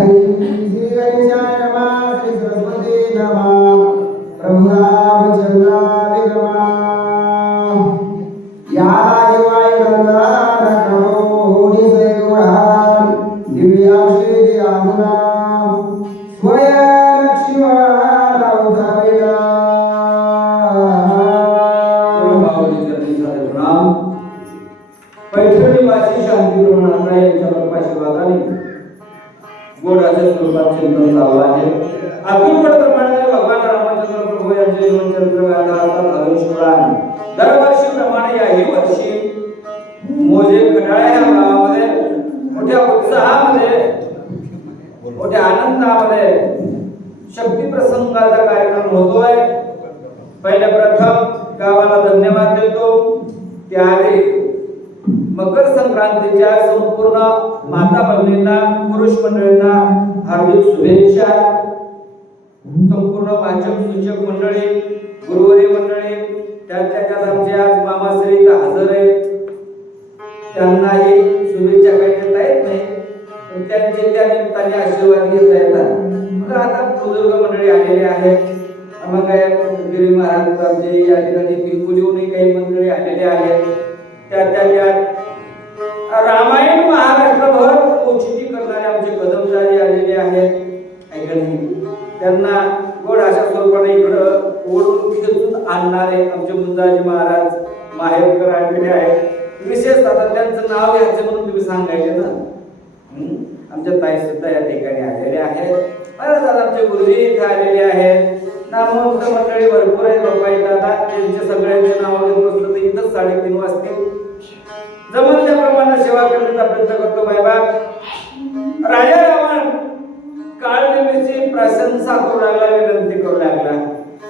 श्री गणेशाय नमः श्री सरस्वती नमः प्रभु रामचंद्राय नमः या वायुरंगार करोनि सैगुणान दिव्याश्री आमुना स्वयं लक्ष्मण अवतारिला पैठणीवासी शांतीपूर्ण नाथा यांच्या आशीर्वादाने गोडाच्या स्वरूपात चिंतन चालू आहे. अतुल प्रमाणे भगवान रामचंद्र प्रभू यांचे जीवनचरित्र गाथा आयुष्यकाल दरवर्षी प्रमाणे याही वर्षी मोजे खडाळा या गावामध्ये मोठ्या उत्साहामध्ये मोठ्या आनंदामध्ये शक्ती प्रसंगाचा कार्यक्रम होतोय. पहिले प्रथम गावाला धन्यवाद देतो. त्याआधी मकर संक्रांतीच्या संपूर्ण माता भगिनींना पुरुष मंडळींना हार्दिक शुभेच्छा. संपूर्ण वाचक सूचक मंडळी गुरुवारी मंडळी त्याच्यात आमचे आज मामाश्री हजर आहेत. त्यांनाही शुभेच्छा काही देता येत नाही पण त्यांचे त्या निमित्ताने आशीर्वाद घेता येतात. मग आता बुजुर्ग मंडळी आलेले आहेत. मग काय गिरी महाराज आमचे या ठिकाणी पिंपुलीहूनही काही मंडळी आलेले आहेत. त्या रामायण महाराष्ट्रभर औचित्य करणारे आमचे कदमजारी आलेले आहेत. ऐकणी त्यांना गोड अशा स्वरूपाने इकडं ओढून खेचून आणणारे आमचे मुंजाजी महाराज माहेरकर आलेले आहेत. विशेष आता त्यांचं नाव घ्यायचं म्हणून तुम्ही सांगायचे ना. आमच्या ताई सुद्धा या ठिकाणी आलेले आहेत. बरं झालं आमचे गुरुजी इथे आलेले आहेत. नामवंत मंडळी भरपूर आहेत. बाबा दादा त्यांचे सगळ्यांचे नाव घेत बसलं तर इथंच 3:30 वाजतील. जमल त्याप्रमाणे सेवा करण्याचा प्रयत्न करतो. बायबाप राजा रावण काळनेमीची प्रशंसा करू लागला, विनंती करू लागला.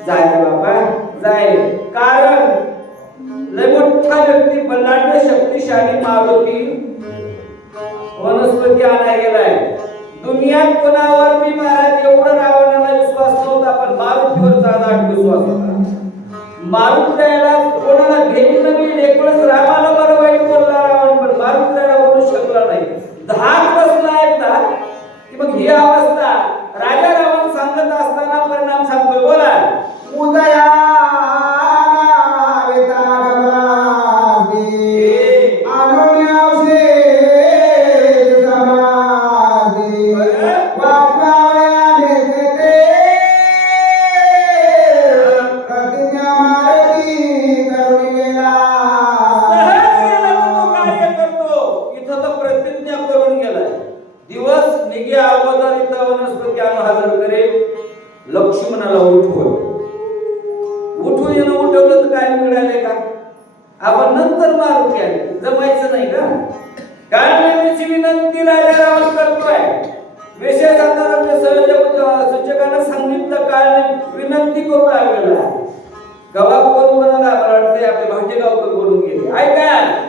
जाय रे बाबा जाय, कारण लय मोठा व्यक्ती बलाढ्य शक्तिशाली मारुती वनस्पती आणाय गेलाय. दुनियात कोणावर मी महाराज एवढा रावणाला विश्वास नव्हता पण मारुतीवर दादा विश्वास होता. मारुतीला कोणाला घेऊन मी एकच रामाला बरं वाईट बोलला रावण पण मारुतीला बोलू शकला नाही. धाक बसला एकदा की मग ही अवस्था राजा रावण सांगत असताना परिणाम सांगतो. बोला उदया लक्ष्मणाला उठवलं. उठून येणं उठवलं तर काय मिळाले का? आपण नंतर मारुती आले, जमायचं नाही का? काळनेमीची विनंती राजा रावण करतोय. विशेष आमच्या सूचकांना सांगितलं काळने विनंती करू लागलेला. गवाब करून म्हणाला वाटते आपले भाटेगावकर बोलून गेले. ऐका नाही.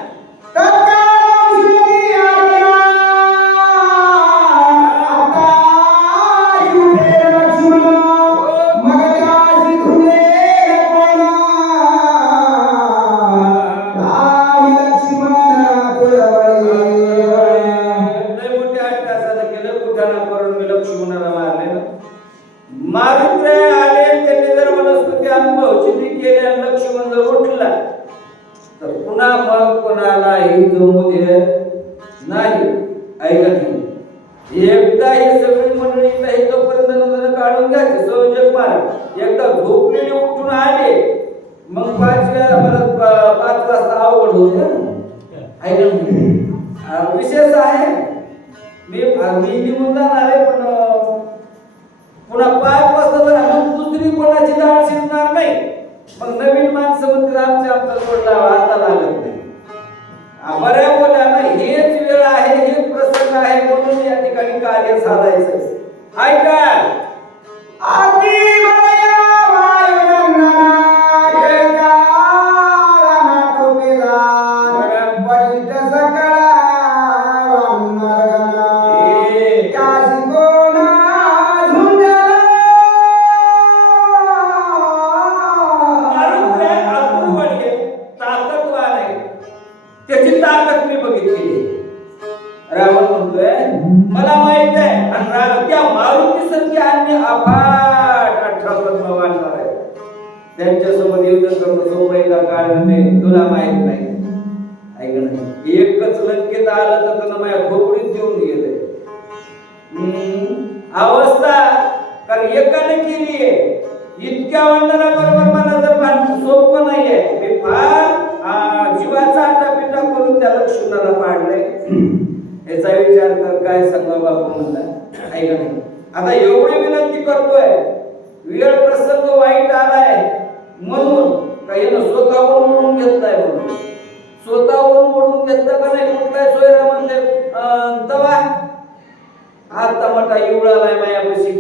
एकदा हे सगळी मंडळी तोपर्यंत काढून घ्यायचे. संयोजक महाराज एकदा झोपलेले उठून आले मग 5 वाजता अवघड होते. विशेष आहे मी निघून जाणार आहे पण पुन्हा 5 वाजता तर दुसरी कोणाची डाळ शिजणार नाही. मग नवीन माणसं म्हणतील आमचा सोडला आता लागत नाही. बऱ्या बोला ना हेच वेळ आहे, हेच प्रसंग आहे म्हणून या ठिकाणी कार्य साधायचं. ऐका आदी बळया वायुरंगना एकाला टोपेला परित सकळा वंदना त्यासी कोणा झुंजला मारुती अपूर्वणीय ताकदवान आहे. त्याची ताकद मी बघितली. रावण म्हणतोय मला माहित आहे आणि राग आणि अफाट 18 पद्म मांडणार आहे. त्यांच्यासोबत युद्ध करणं सोपं आहे का काय तुला माहित नाही. ऐक ना, एकच लंकेत आलं तर त्यांना माझ्या खोपडीत देऊन गेले. अवस्था कारण एकाने केली आहे. इतक्या वंदना बरोबर मला जर भांडण सोपं नाहीये. मी फार जीवाचा आटापिटा करून त्या लक्ष्मणाला पाडलंय. याचा विचार कर काय सांगा बापू म्हणला. ऐका नाही, आता एवढी विनंती करतोय, वेळ प्रसंग वाईट आलाय म्हणून काही ना स्वतःवरून म्हणून घेतलाय. म्हणून स्वतःवरून म्हणून घेतलं का नाही कुठलाय सोयरा म्हणते तवा आता मोठा एवढालाय मायापाशी.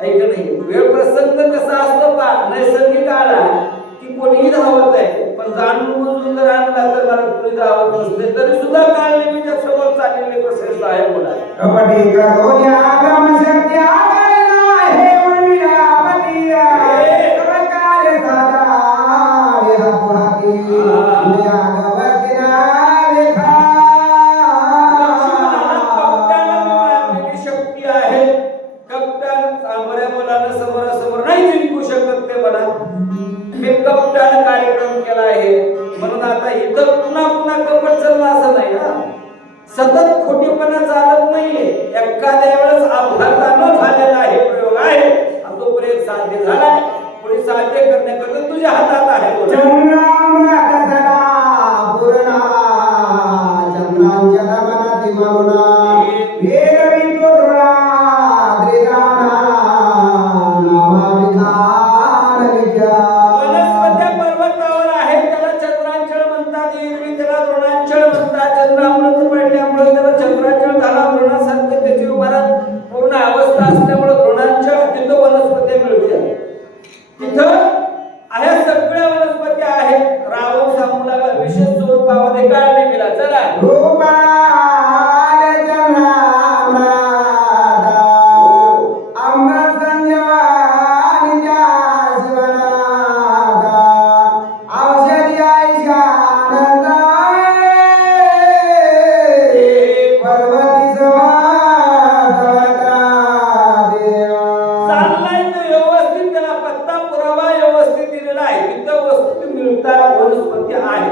ऐक नाही, वेळ प्रसंग कसा असतो पा नैसर्गिक आला की कोणीही धावत आहे. पण जाणून बुजून जर आणला तर मला कोणी धावत नसते. तरी सुद्धा काळ नेहमीच्या समोर चाललेले प्रसंग आहे. बोला कपटी करोन्या ब्रह्मशक्ती आगरना हे उर्मिला पतिया प्रकारे सादा विहापुहाती दुनिया गवतिना रेखा. शक्ती आहे. कपटान सामोऱ्या मुलांना समोरासमोर नाही जिंकू शकत ते मला. मी कपटान कार्यक्रम केला आहे म्हणून आता इथं पुन्हा पुन्हा कपट चाललं असं नाही ना. सतत खोटेपणा चालत नाहीये. एखाद्या वेळेस अपघातानं झालेला आहे प्रयोग आहे आणि तो प्रयोग साध्य झालाय. पुढे साध्य करण्याकरता तुझ्या हातात आहे. वनस्पत्या पर्वतावर आहे त्याला चंद्रांचळ म्हणतात. एरवी त्याला द्रोणांचळ म्हणतात. चंद्रामृत पडल्यामुळे त्याला चंद्रांचळ झाला. द्रोणासारखं त्याची उभारात पूर्ण अवस्था असल्यामुळे द्रोणांचळ तिथं वनस्पत्या मिळतात. तिथं ह्या सगळ्या वनस्पत्या आहेत. रावण सांगू लागला विशेष स्वरूपामध्ये काय नाही मिळाला. चला वनस्पती आहे.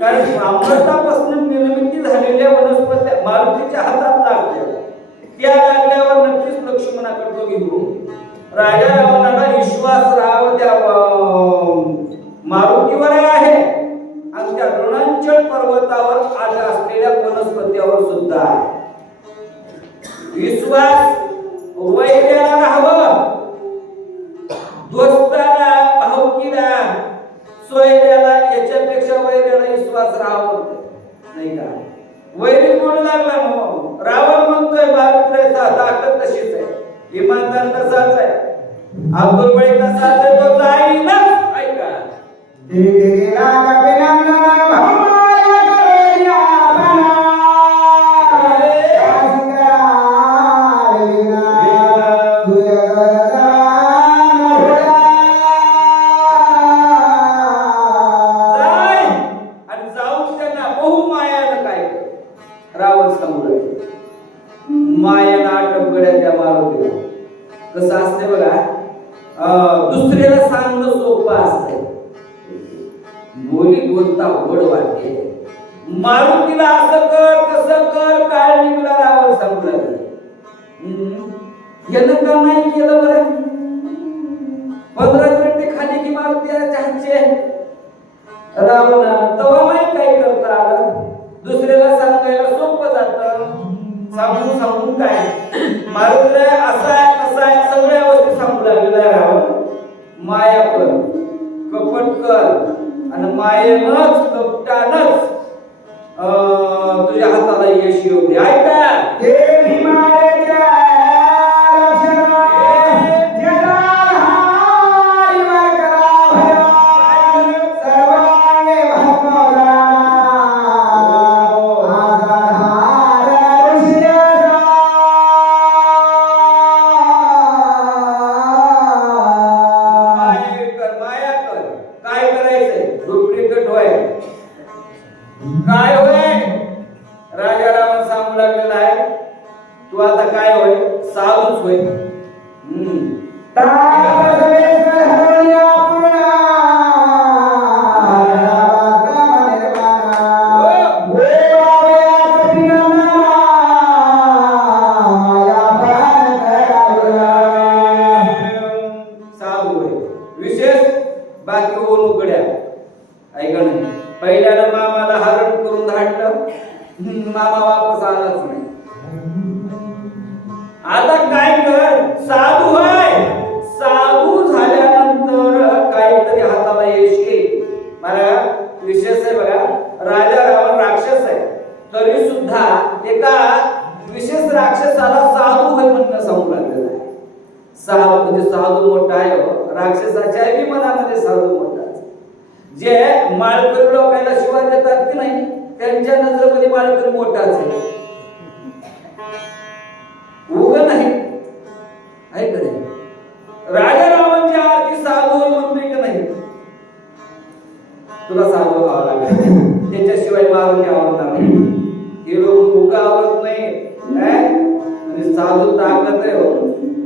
कारण अमृतापासून निर्मिती झालेल्या वनस्पत्या मारुतीच्या हातात लागल्या. त्या लागल्यावर नक्कीच लक्ष्मणाकडे तो घेऊन राजा रावणाला विश्वास राहावा त्या मारुतीवर आहे आणि त्या द्रोणांचळ पर्वतावर आल्या असलेल्या वनस्पत्यावर सुद्धा आहे. विश्वास वैर्याला राहावं, दोस्ताला भाऊकीला सोयऱ्याला याच्यापेक्षा वैर्याला विश्वास राहावं नाही का. वैरी म्हणू लागला मग रावण म्हणतोय मारुतीला ताकद तशीच आहे. इमानदार तसाच आहे. अब्दुल बळी तसाच आहे. तो जाईलच. ऐका रावण समोर माया नाटक गड्याच्या मारुतीला कसं असते बघा. दुसऱ्याला सांगणं सोपं असतं. बोली बोलता गोड वाटते. मारुतीला असं कर तसं कर काळजी तुला रावण सांगू लागलं. यानं का नाही केलं बरं. 15 मिनिटे खाली की मारुतीच्या हातचे रावणा तवा नाही काय करता आलं. दुसऱ्याला सांगायला सोपं जातं. सांगून काय मारुतीला असा आहे तसा आहे सगळ्या गोष्टी सांगू लागलेला आहे रावण. माया कर, कपट कर आणि मायेनच कपटानच तुझ्या हाताला यश येऊ दे. ऐका काय होय. राजा रावण सांगू लागलेला आहे तू आता काय होय साधूच होय. तापसवेश्वर हरवण्या पूर्णा राम निर्वाणा गोवावया कठीण नामा माया प्राण करावया साधू आहे विशेष बाकी होऊन उघड्या ऐका नाही पहिल्यानं मामाला हरण करून धाडलं मामा वापस आलाच नाही आता काय कर साधू आहे साधू झाल्यानंतर काहीतरी हाताला यश येईल मला विशेष आहे बघा राजा रावण राक्षस आहे तरी सुद्धा एका विशेष राक्षसाला साधू होय म्हणणं सांगू लागलेलं आहे साधू म्हणजे साधू मोठा आहे हो. राक्षसाच्या बी मनामध्ये साधू मोठा आहे. जे माळकरी लोकांना शिवाय देतात की नाही त्यांच्या नजरेमध्ये माळकरी मोठाच आहे उगा नाही आहे का नाही राजा रावणची आरती साधू म्हणतोय की नाही तुला साधू व्हावं लागेल त्याच्याशिवाय मारून आवडणार नाही हे लोक उगा आवडत नाही काय म्हणजे साधू ताकद आहे हो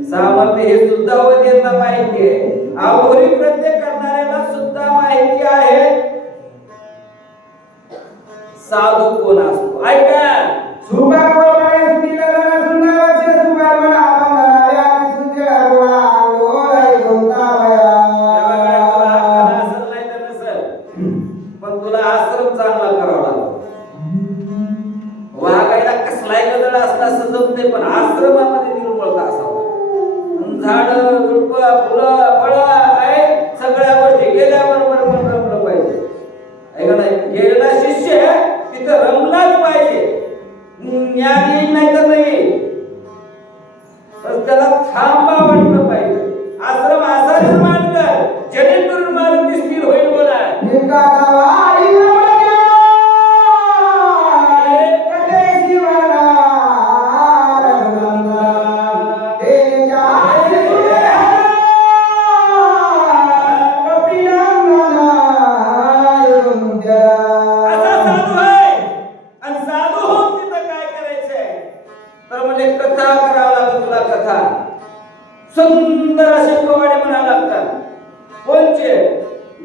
सामर्थ्य हे सुद्धा हो त्यांना माहिती आहे अवघरी प्रत्येक करणाऱ्याला सुद्धा माहिती आहे साधू कोण असतो ऐका सुभाग वगैरे सुनीला सुंदरचे सुभाग म्हणा पंधराव्या सुंदर गोळा डोळे गोंतावया असं नाही तर नसेल पण तुला आश्रम चांगला करावा लागतो वागायला कसलाय गदळ असला समजत नाही पण आश्रमामध्ये निर्मळता असावा झाड झुडप फुलं फळं आहे सगळ्या गोष्टी गेल्याबरोबर पण रमलं पाहिजे ऐका नाही गेलेला शिष्य तिथं रमलाच पाहिजे ज्ञान येईल नाही तर नाही त्याला थांबा वाटलं पाहिजे आश्रम असा निर्माण कर जेणेकरून मारुती स्थिर होईल बोला सुंदर असे पोवाडे म्हणायला लागतात कोणचे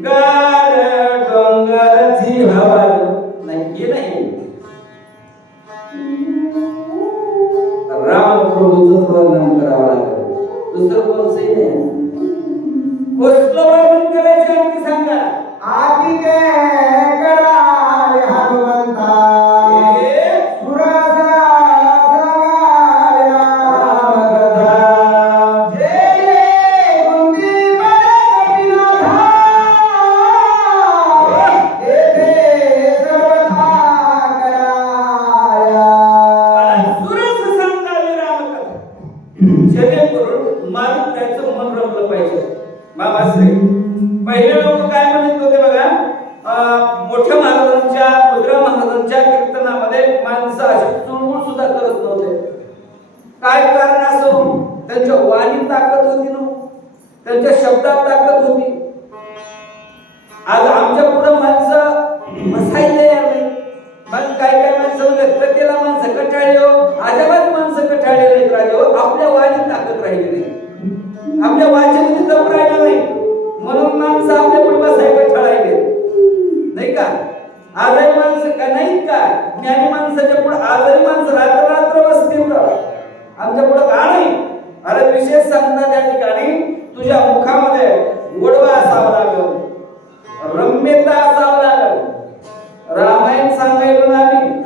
गार डोंगरची हवा नाही हे नाही राम प्रभूचं वर्णन करावं लागेल दुसरं कोणचंही नाही कसलं वर्णन करायचं आणखी सांगा आधी ते करावे हनुमंता पहिले लोक काय म्हणत होते बघा मोठ्या महाराजांच्या मुद्रा महाराजांच्या कीर्तनामध्ये माणसं अशी चुळबुळ सुद्धा करत नव्हते काय कारण असं त्यांच्या वाणीत ताकद होती ना त्यांच्या शब्दात ताकद होती आज आमच्या पुढे माणसं बसायला तयार नाही मग काय माणसं व्यक्ततेला माणसं कटाळले हो अजिबात माणसं कटाळले नाहीत राजे हो आपल्या वाणीत ताकद राहिली नाही आपल्या वाचेमध्ये दम राहिला नाही म्हणून माणसं आपल्या पुढे बसायला ठळायले नाही का आजारी माणसं का नाहीत का ज्ञानी माणसाच्या पुढे आजारी माणसं रात्र रात्र बसतील आमच्या पुढे का नाही अरे विशेष सांगता त्या ठिकाणी तुझ्या मुखामध्ये गोडवा असावा लागल रम्यता असावं लागल रामायण सांगायला ना आम्ही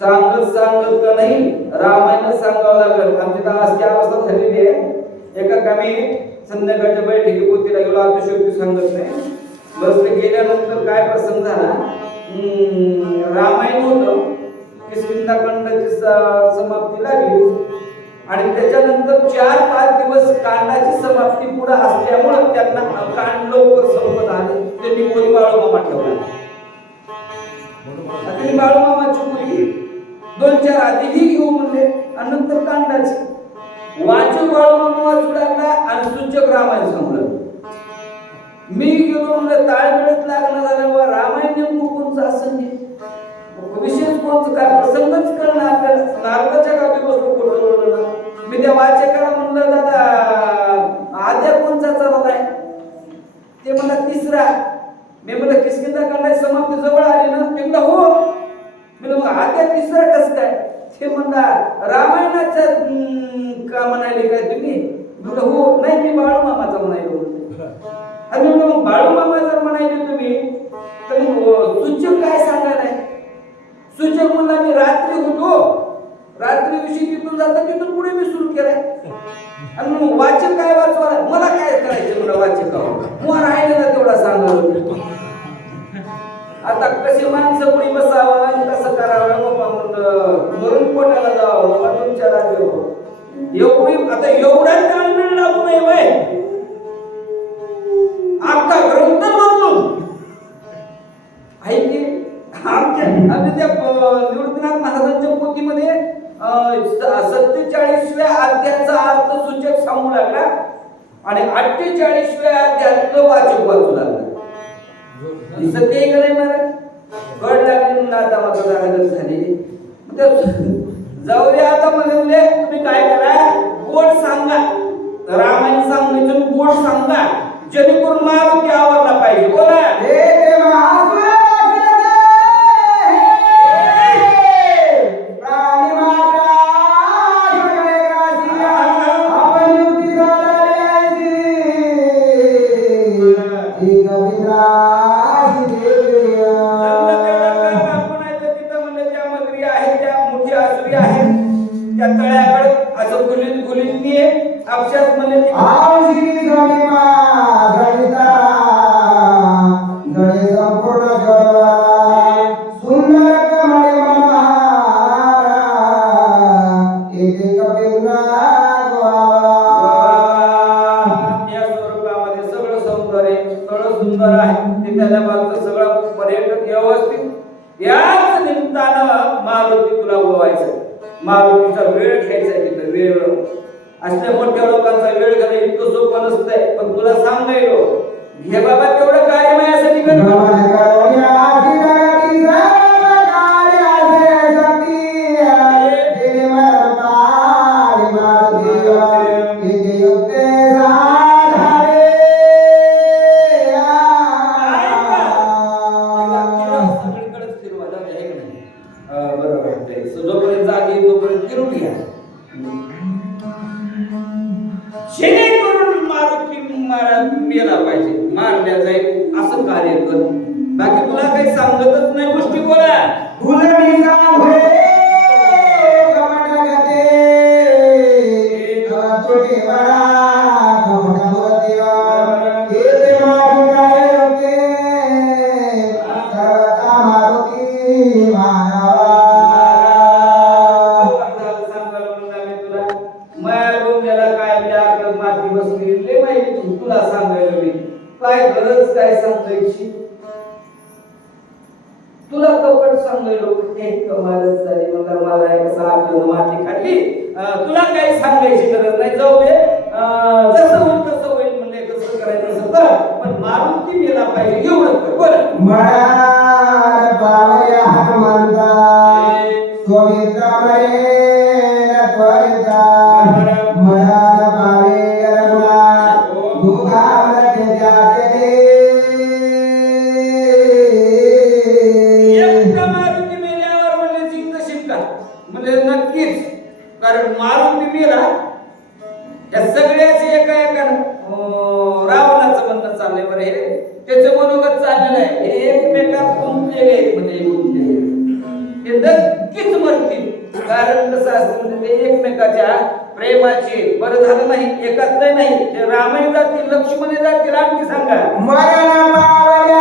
सांगत का नाही रामायण सांगावं लागल आमची तर आज त्या अवस्था झालेली आहे एका कामी संध्याकाळच्या बैठकीपोतीला गेलो अतिशयोक्ती सांगत नाही बसले गेल्यानंतर काय प्रसंग झाला रामायण होतं किष्किंधाकांडाची समाप्ती लागली आणि त्याच्यानंतर 4-5 दिवस कांडाची समाप्ती पुढे असल्यामुळे त्यांना कांड लवकर संपत आले त्यांनी मुली बाळूमामा ठेवला त्यांनी बाळूमामाची मुली 2-4 आधीही घेऊ म्हणले आणि नंतर कांडाची वाचू बाळूमामा वाचू लागला आणि सूचक रामायण संपलं मी गेलो म्हणलं ताळमेळच लागणं झाल्यामुळे रामायण नेमकं कोणचं असं नाही विशेष कोणचं काय प्रसंगच कळणं आपल्याला नारदाच्या गावी बसलो कुठं मी त्या वाचकाला म्हणलं दादा समाप्ती जवळ आली ना एकदा हो म्हणजे मग आद्या तिसरा कसं काय ते म्हणला रामायणाच्या का म्हणाले काय तुम्ही म्हणलं हो नाही मी बाळू मामाचा म्हणायलो आणि मग बाळू मामा जर म्हणायले तुम्ही तर मग सूचक काय सांगायला सूचक म्हणला मी रात्री होतो रात्री दिवशी तिथून जाता तिथून पुढे मी सुरू केलाय आणि मग वाचक काय वाचवा मला काय करायचं मला वाचक मग राहिले ना तेवढा सांगावं आता कशी माणसं पुढे बसावं आणि कसं करावं मरून कोणाला जावं बाबा तुमच्या राज्यावर एवढी आता एवढा ताळमेळ लागू नये वय अख्खा ग्रंथ बदलून आहे की आमच्या आम्ही त्या निवृत्तीनाथ महाराजांच्या पोथीमध्ये 47व्या अध्यायाचा अर्थ सूचक सांगू लागला आणि 48व्या अध्यायातलं वाचक वाचू लागला दिसत नाही का नाही मला गड लागली म्हणून आता माझं जागा झाली जाऊया आता म्हणले तुम्ही काय करा गोड सांगा रामायण सांगायचं गोड सांगा जेणेकरून मारुती आवडला पाहिजे बोला मारुतीचा वेळ घ्यायचा तिथं वेळ असल्या मोठ्या लोकांचा वेळ घालणं इतकं सोपं नसतंय पण तुला सांगायलो घे बाबा तेवढं कार्य माझ्यासाठी कर बाकी तुला काही सांगतच नाही गोष्टी बोला तुला सांगायला मी काय गरज काय सांगायची तुला कपट सांगायलो एक कमालच झाली मला मला कसं आपल्याला माती खाल्ली तुला काही सांगायची गरज नाही जाऊ दे जसं होईल तसं होईल म्हणजे कसं करायचं असं कर पण मारून ती मेला पाहिजे एवढं कर बोल मरा बावया हनुमंता सोमित्रा मरे त्वरिता मरा बावे रघुना दुगा मरते जाते नक्कीच कारण मारून ती मेला या सगळ्याच एका एका रावणाचं म्हणणं चाललंय बरं हे त्याचं मनोगत चाललेलं आहे हे एकमेकात गुंतलेले म्हणजे हे नक्कीच मरतील कारण कसं असतं म्हणजे ते एकमेकाच्या प्रेमाचे बरं झालं नाही एकातलं नाही ते रामायण जातील लक्ष्मण जातील आणखी सांगा मरण पावल्या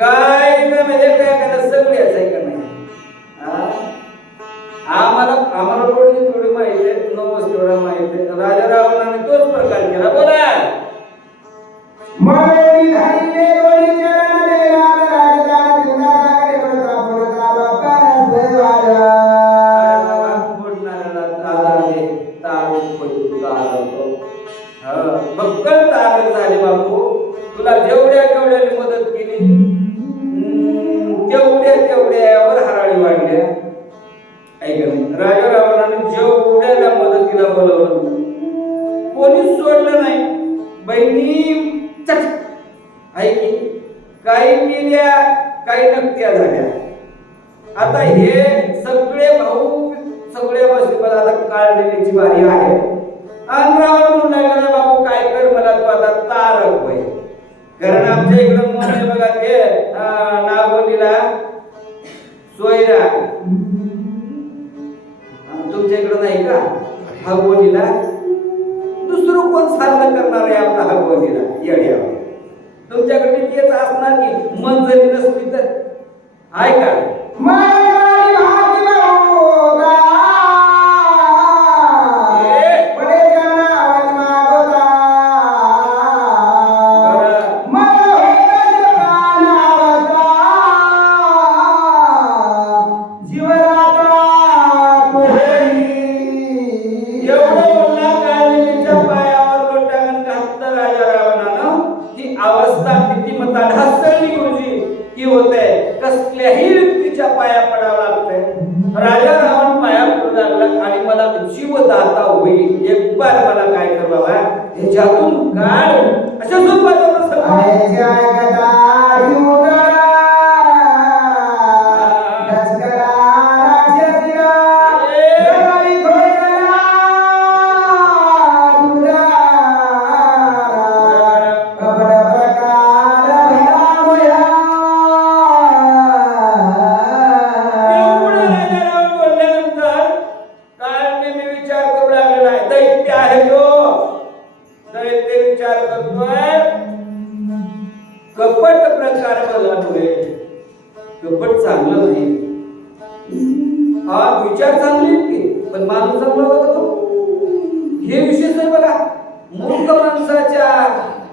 काय ना म्हणजे काय का सगळे आहे का नाही हा? आम्हाला थोडी माहिती आहे, नवस तेवढा माहिती आहे. राजा रावणाने तोच प्रकार केला. बोला मगरी धान्य दोन्ही चरण देना राजदान जिंदा सागरे प्रताप पुरतावा परस वाला बक्कल तारक झाले बापू. तुला जेवढ्या जेवढ्याने मदत केली तेवढ्यावर हराळी वाढल्या. राजा रावणाने जेवढ्याला मदतीला बोलवलं कोणीच सोडलं नाही. बहिणी ऐकी काही केल्या काही नक्त्या झाल्या. आता हे सगळे भाऊ सगळे बसले. आता काळ देण्याची बारी आहे. आणि रावण म्हणू लागला बाबू काय कर मला तू आता तारक होय. कारण आमच्या इकडं मोठे बघा ते नागवणीला सोयरा तुमच्या इकडं नाही का हगवणीला दुसरं कोण साधन करणार आहे आपला हगवणीला येड्यावर. तुमच्याकडे तेच असणार की मन जरी नसली तर आहे का माय भागी बहुदा बडे जनावर मागोदा मन होय प्राणावता जीवनाता तुझी एवढं बोलला काळजीच्या पायावर लोटांगण घातलं राजा रावणानं. ही अवस्था नीतिमत्ता ढासळली गुरुजी की होते. कसल्याही व्यक्तीच्या पाया पडावं लागतंय. राजा रावण पाया पडू लागला आणि मला जीवदाता होईल एक बार मला काय कर बाबा ह्याच्यातून काढ अशा स्वरूपाचं प्रसंग आयच्या गदा युगला दसकरा राजसिरा रवी घोषला दुरा कपड प्रकार भयामया एवढं राजा रावण बोलल्यानंतर काळने मी विचार करू लागला नाही. दैत्य आहे तो दैत्य विचार करतोय कपट प्रकार बघतोय. कपट चांगलं नाही. हा विचार चांगले आहेत की पण माणूस चांगला बघतो हे विशेष आहे बघा. मूर्ख माणसाच्या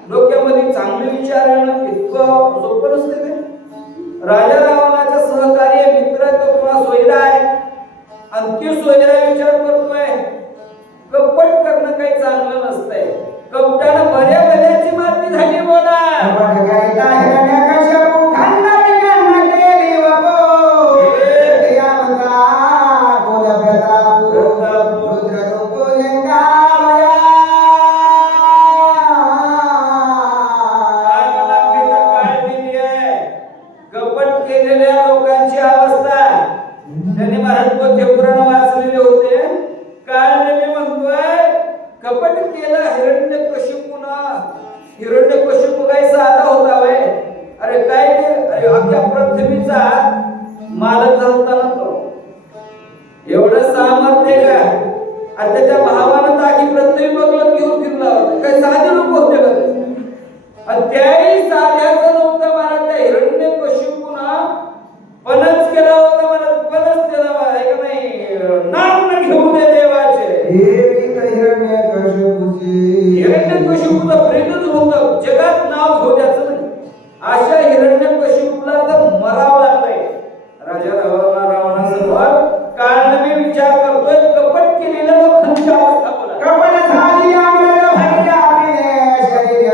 डोक्यामध्ये चांगले विचार येणं इतकं सोपं नसते ते. राजा रावणाचा सहकार्य मित्र तो किंवा सोयरा आहे आणि ते सोयरा विचार करतोय कपट करणं काही चांगलं नसतंय. कपटानं बऱ्या बऱ्याची माती झाली. बोला कपड करिता हिरण्य कश्यपू खंडणी कर्ण केली वपो या मंत्रा कुल प्रतापू रुद्र रूपो लिंगामया कपट केलेल्या लोकांची अवस्था त्यांनी महाराज पुराण वाचलेले होते. काळने म्हणतोय कपट केलं हिरण्यकशिपू काय साधा होता वय. अरे काय ते अख्ख्या पृथ्वीचा मालक झालता ना तो. एवढं सामर्थ्य का आणि त्याच्या भावानं तर आखी पृथ्वी बघलं घेऊन फिरला होता. काय साधे लोक होते का आणि त्याही साध्याचं नव्हतं मला त्या हिरण्यकशिपूनं पणच केला होता. मला पणच त्याला आहे का नाही नाम न घेऊ दे देवाचे. हिरण्यकशिपूचं प्रेतच होतं जगात नाव घेऊ द्यायचं नाही. अशा हिरण्यकशिपूला तर मरावं लागतंय. राजा रावणासमोर कारण मी विचार करतोय कपट केलेल्या लोकांची अवस्था बोला. कपड साधी आम्हाला भरल्या आपले शरीर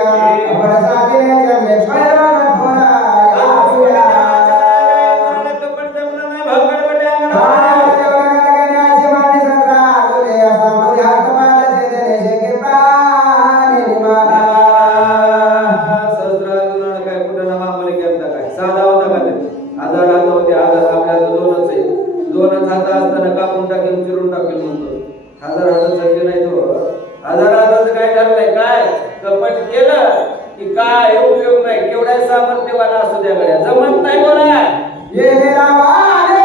कपड साधी जन्मे स्वयंवर थोडा कपट जमलं नाही भाकड बड्या दोनच हात असताना कापून टाकेल चिरून टाकेल म्हणतो. हजार हातासाठी नाही तो. हजार हाताचं काय ठरलंय काय कपट केलं की काय उपयोग नाही. केवढ्या सामर्थ्यवान असू द्या गड्या जमत नाही बोला. ये रावाले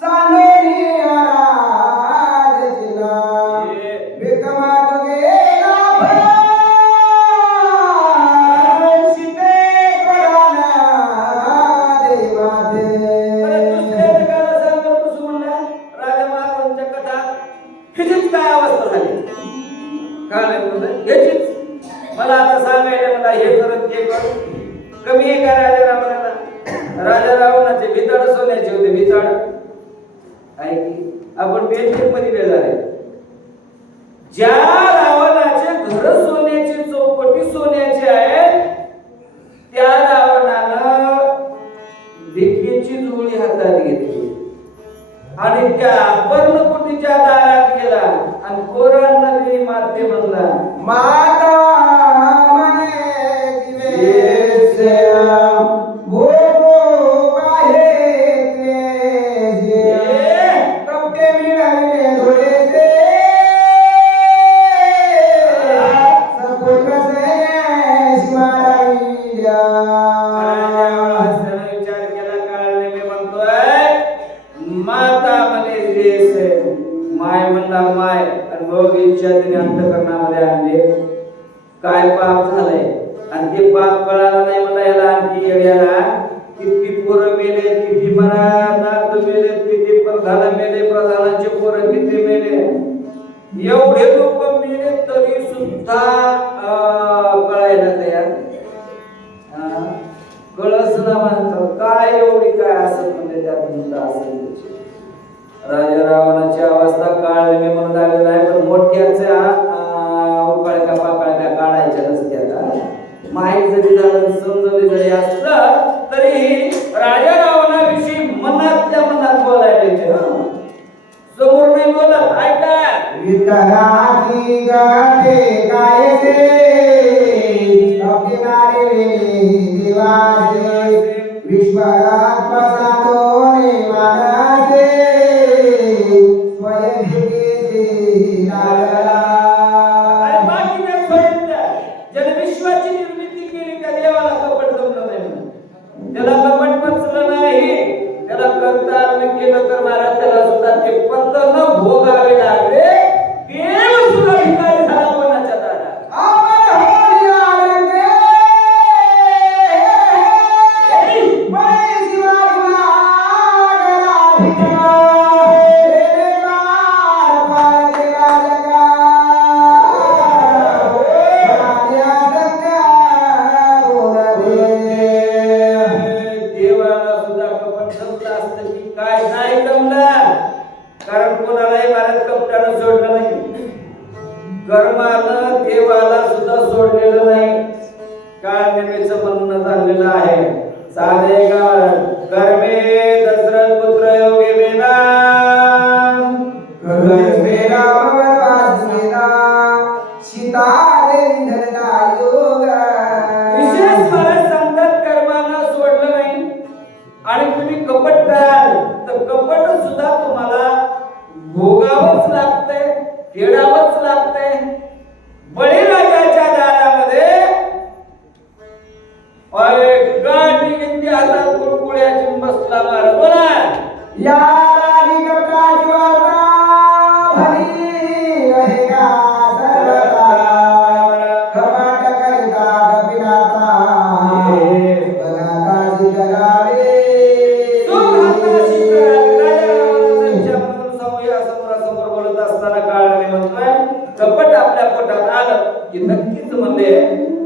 सांगेली राज जिला विकमाग गेला हे करत ते कर. कमी आहे का राजा रावणाला? राजा रावणाचे बिताड सोन्याचे होते, बिताड. आपण पेंटिंग मध्ये गेला आहे. ज्या रावणाचे घर सोन्याचे, चौकटी सोन्याचे आहेत, त्या रावणानं भिकेची जोडी हातात घेतली आणि त्या पर्णकुटीच्या दारात गेला आणि कोरण नगरी माते म्हणला, माता म्हणे दिवे भोगो पाहे क्लेशे, कपटे मिळाले धुळेचे, सपुत्र सैन्य शिवाराई द्या. विचार केला काळने मी म्हणतोय माता म्हणे देश, माय म्हणला माय, आणि भोग इच्छा तिने अंतःकरणामध्ये आणले. काय पाप झालंय आणि ते पाप कळालं नाही मला याला. आणखी येड्याला किती पोरं मेले, किती मरा नात मेले, किती प्रधान मेले, प्रधानाचे पोरं किती मेले, एवढे लोक मेले तरी सुद्धा कळायला तयार कळस ना म्हणतात. काय एवढी काय असं म्हणजे त्यात मुद्दा असेल. राजा रावणाची अवस्था काळने म्हणून आलेला आहे. पण मोठ्याच्या उकाळ्या पाकाळ्या काढायच्या नसत्या. माहीत जरी झालं, समजली जरी असलं तरी राजा रावणाविषयी मनातल्या मनात बोलायला येते. समोर नाही बोलत. ऐका, वितराची गाठे कायसे, अभिनारे देवाचे, विश्वरात प्रसादोने मानसे, स्वयंभूतेचे लागला. आणि बाकी नाही सोडलं. ज्याने विश्वाची निर्मिती केली त्या देवाला कपट जमलं नाही म्हणून. त्याला कपट पचलं नाही. त्याला करता आलं केलं करणारा त्याला सुद्धा ते पत न भोगावे लागले. देव सुद्धा भिकारी झाला कोणाच्या दारात. आपण होली आरंगे, बाई शिवाजीला गला भिका, रे बार बार देवा जगा, राजा संगा बोलवे. देवाला सुद्धा कपट जमलं असतं की काय नाही जमलं. कारण कोणालाही भारत कपटानं सोडलं नाही. कर्मानं देवाला सुद्धा सोडलेलं नाही. काळनेमीचं म्हणणं झालेलं आहे. साधे कर्मे दशरथ पुत्र योगी वेदा, कर्मे राम वनवास गेला, सीता देवी धरला योगा. विशेष मला सांगतात कर्मानं सोडलं नाही आणि तुम्ही कपट कराल तर कपट सुद्धा तुम्हाला भोगावंच लागतंय, फेडावंच लागतंय. बळीराजाच्या दारामध्ये गाठी घेतली हातात कुरकुळ्याची बसला मार. बोला, या रागी कपटाची वार्ता भली रहेगा सर्वदा, कपाट करिता कपिनाथा, बघाताशी करावे. समोर बोलत असताना काळाने म्हणतोय कपट आपल्या पोटात आलं की नक्कीच म्हणजे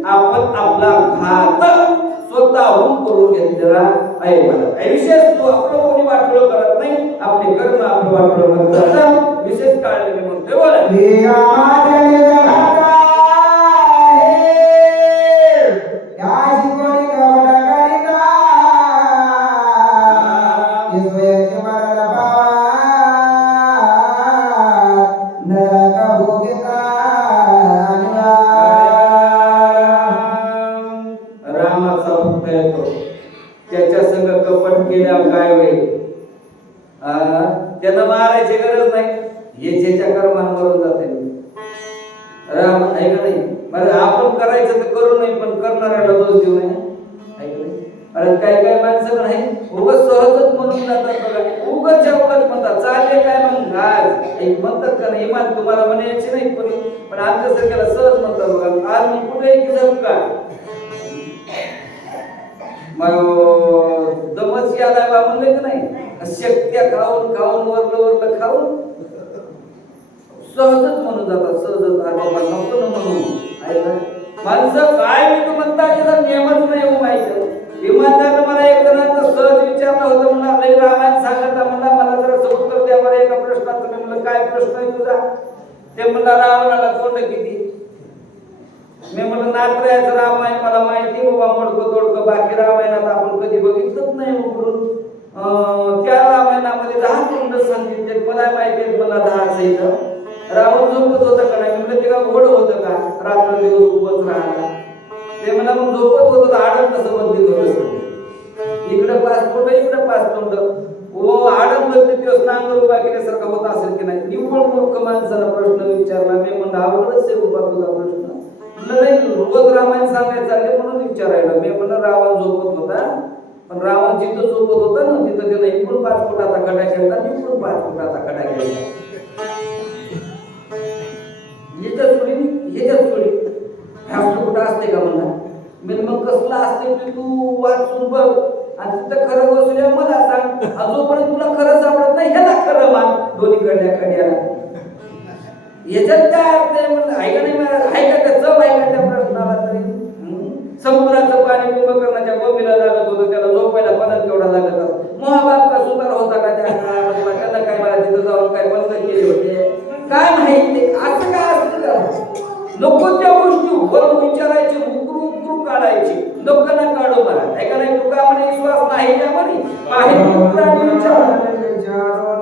आपण आपला घात स्वतःहून करून घेतलेला आहे. मला विशेष तो आपलं कोणी वाटोळं करत नाही. आपले कर्म आपलं वाटोळं करतात. विशेष काळाने म्हणतोय बोला, रामाचा भक्त येतो त्याच्या संग कपट केल्यावर काय होईल? त्यांना मारायची गरज नाही. हे ज्याच्या कर्मांवरून जाते. राम आहे का नाही? बरं, आपण करायचं तर करू नाही, पण करणाऱ्याला दोष देऊ नये. अरे काय काय माणसं नाही उगाच सहजच म्हणून जातात बघा. उगाच म्हणतात चालले काय मग आज एक म्हणतात का नाही इमान तुम्हाला म्हणायची नाही कोणी, पण आमच्यासारख्याला सहज म्हणतात बघा. आज मी कुठे की जाऊ का दमच याद आहे म्हणलं की नाही. शक्त्या खाऊन खाऊन वरलं खाऊन सहजच म्हणून जातात. सहजच बाबा नको ना म्हणून ऐका माणसं काय मी म्हणता त्याचा नियमच नाही हो माहिती. इमानदार मला एक जणांचं सहज विचारलं होतं, म्हणला लई रामायण सांगता, म्हणला मला जरा उत्तर द्या बरं एका प्रश्नाचं. मी म्हणलं काय प्रश्न आहे तुझा? ते म्हणला रावणाला तोंड किती? मी म्हणलं नात्र्याचं रामायण मला माहिती बाबा, मोडकं तोडकं, बाकी रामायणात आपण कधी बघितलंच नाही म्हणून त्या रामायणामध्ये 10 तोंड सांगितले, मला माहिती आहे मला 10 इथं. रावण झोपत होतं का नाही? म्हणलं ते का घोड होतं का रात्र दिवस उभंच राहायला? ते म्हणा मग झोपत होतं आडम कसं बदलीत होतं? इकडे 5 तोंड इकडे 5 तोंड, ओ आडम बदलीत दिवस नांगर उभा केल्यासारखा होत असेल की नाही? निव्वळ मूर्ख माणसाला प्रश्न विचारला. मी म्हणलं अवघडच आहे उभा तुझा प्रश्न. म्हणलं नाही रोज रामायण सांगायचं चालले म्हणून विचारायला. मी म्हणलं रावण झोपत होता, पण रावण जिथं झोपत होता ना तिथं त्याला इकडून 5 फुटाचा खडा खेळता, इकडून 5 फुटाचा खडा खेळता. ह्याच्यात थोडी ह्याचं कुठं असते का म्हणा? मी मग कसला असते ते तू वाचून बघ आणि तिथं खरं बसल्या मला सांग. जोपर्यंत तुला खरं सापडत नाही ह्याला खरं मान दोन्हीकडल्या कड्याला. याच्यात काय अर्थ आहे म्हणलं? ऐका नाही ऐका का चव ऐका त्या प्रश्नाला तरी. समुद्राचं पाणी उभं करण्याच्या बोंबीला लागत होतं, त्याला झोपायला पदार्थ केवढा लागत होता. मोहाबाद का सुधार होता का त्या काळामध्ये? त्यांना काय मला तिथं जाऊन काय बंद केले होते काय माहिती? असं काय असतं का? नको त्या गोष्टी वरून विचारायची, उकरू काढायची. नको ना काढू मला. ऐका नाही तुका म्हणे विश्वास नाही त्या म्हणे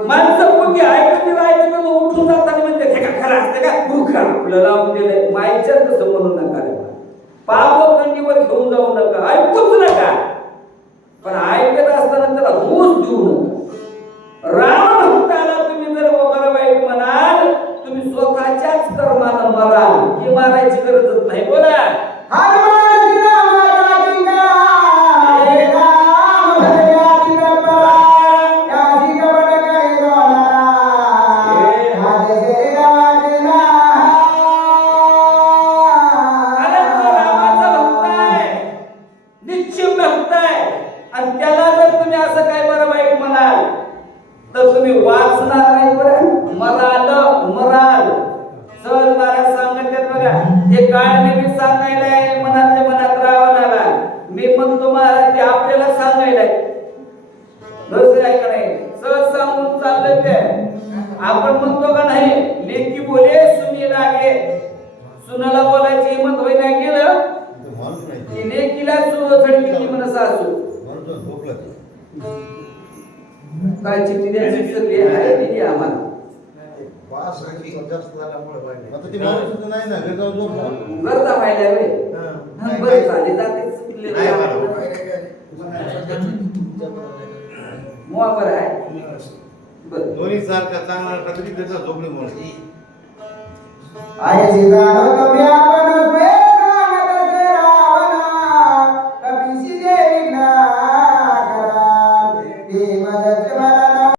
माणसं कोणती ऐकत उठून जाताना म्हणते हे का खरं असते का? मूर्ख आपलं लावून दिलंय. माईच्या तसं म्हणू नका रे. पाप थंडीवर घेऊन जाऊ नका, ऐकूच नका. पण ऐकत असताना त्याला दोष देऊ नका. राम भक्ताला तुम्ही जर बरं वाईट म्हणाल, तुम्ही स्वतःच्याच कर्मानं मराल. ही मारायची गरजच नाही. बोला आपण म्हणतो का नाही, लेकी बोले सुनी लागे. सुनाला बोलायची हिंमत होई नाही गेलं की लेकीला झडकी म्हणा सासू. काय चिठ्ठी द्यायची सगळी आहे दिली आम्हाला. गरजा व्हायला वे बरं झाले जाते मोहाबर आहे. दोन्ही सारखा चांगला तरी त्याचा झोपणे म्हणून आहे सीता